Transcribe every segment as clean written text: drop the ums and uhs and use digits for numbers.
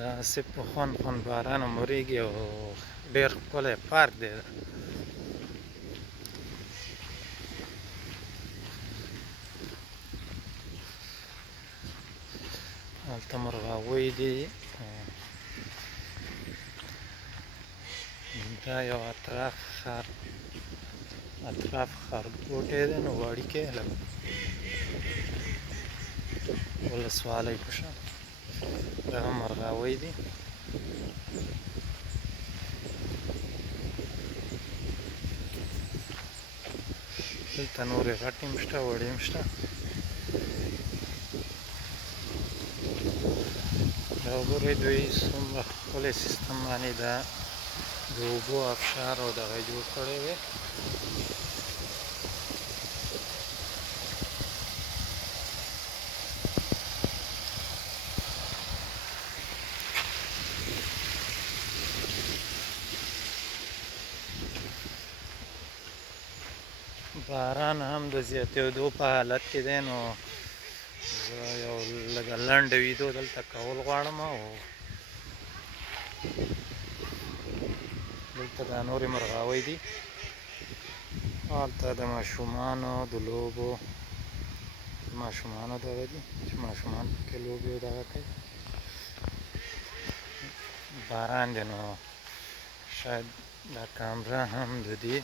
داسې په خوند باران هم ورېږي او ډېر ښکلی پارک دی دا. هلته مرغاوۍ دي. دا یو اطراف ښارګوټی دی، نو وړوکی لږ ولسوالۍ په شان. دا هم مرغاوۍ دي. دلته نورې غټې هم شته، وړې هم شته. دا وګورئ دوی څومره ښکلی سیستم باندې دا د اوبو آبشار او دغه جوړ کړی دی. باران هم د زیاتېدو په حالت کې دی، نو زه یو لږه لنډه ویډیو دلته کول غواړم. او دلته دا نورې مرغاوۍ دي. هلته د ماشومانو د لوبو دغه دي چې ماشومان پکې لوبې او دغه کوي. باران دی نو شاید دا کامره هم د دې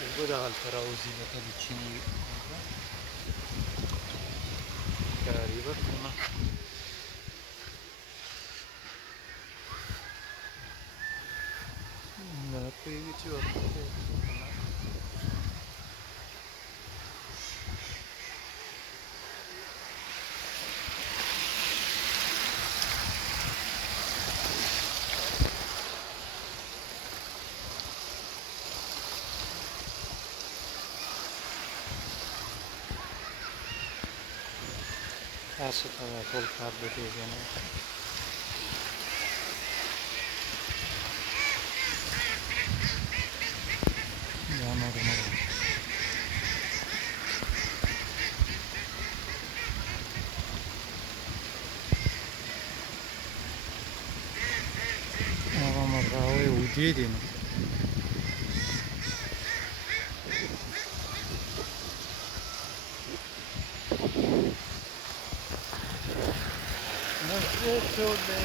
اوبه دغلته راوځي لکه د چینې اوبه ښکاري ورته نه. دا پوهېږي چې ورته تاسو ته دا ټول کار د دې ځای نه وکړئ. دا نورې مرغۍ هغه مرغاوۍ وزې دي نو Let's go to the